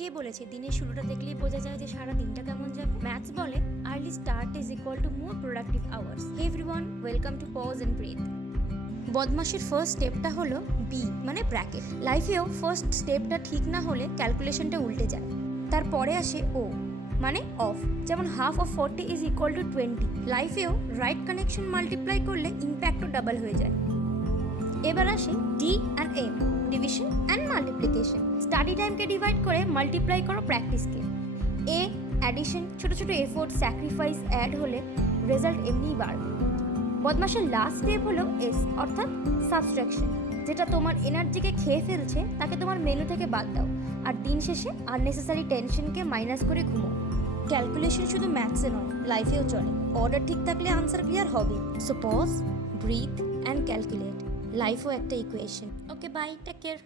কে বলেছে দিনের শুরুটা দেখলেই বোঝা যায় যে সারা দিনটা কেমন যাবে? ম্যাথস বলে early start is equal to more productive hours. Hey everyone, welcome to pause and breathe. বদমাসের ফার্স্ট স্টেপটা হলো বি মানে ব্র্যাকেট। লাইফেও ফার্স্ট স্টেপটা ঠিক না হলে ক্যালকুলেশনটা উল্টে যায়। তারপরে আসে ও মানে অফ। যেমন half of 40 is equal to 20। লাইফেও রাইট কানেকশন মাল্টিপ্লাই করলে ইম্প্যাক্টও ডাবল হয়ে যায়। এবার আসে D and M, division and multiplication. Study টাইমকে ডিভাইড করে মাল্টিপ্লাই করো প্র্যাকটিসকে। এ অ্যাডিশন, ছোটো ছোটো এফোর্ট স্যাক্রিফাইস অ্যাড হলে রেজাল্ট এমনিই বাড়বে। বদমাসের লাস্ট স্টেপ হলো এস অর্থাৎ সাবস্ট্রাকশন। যেটা তোমার এনার্জিকে খেয়ে ফেলছে তাকে তোমার মেনু থেকে বাদ দাও, আর দিন শেষে আননেসেসারি টেনশনকে মাইনাস করে ঘুমো। ক্যালকুলেশন শুধু ম্যাথসে নয়, লাইফেও চলে। অর্ডার ঠিক থাকলে আনসার ক্লিয়ার হবে। So pause, breathe and calculate. লাইফও একটা equation. Okay, bye, take care.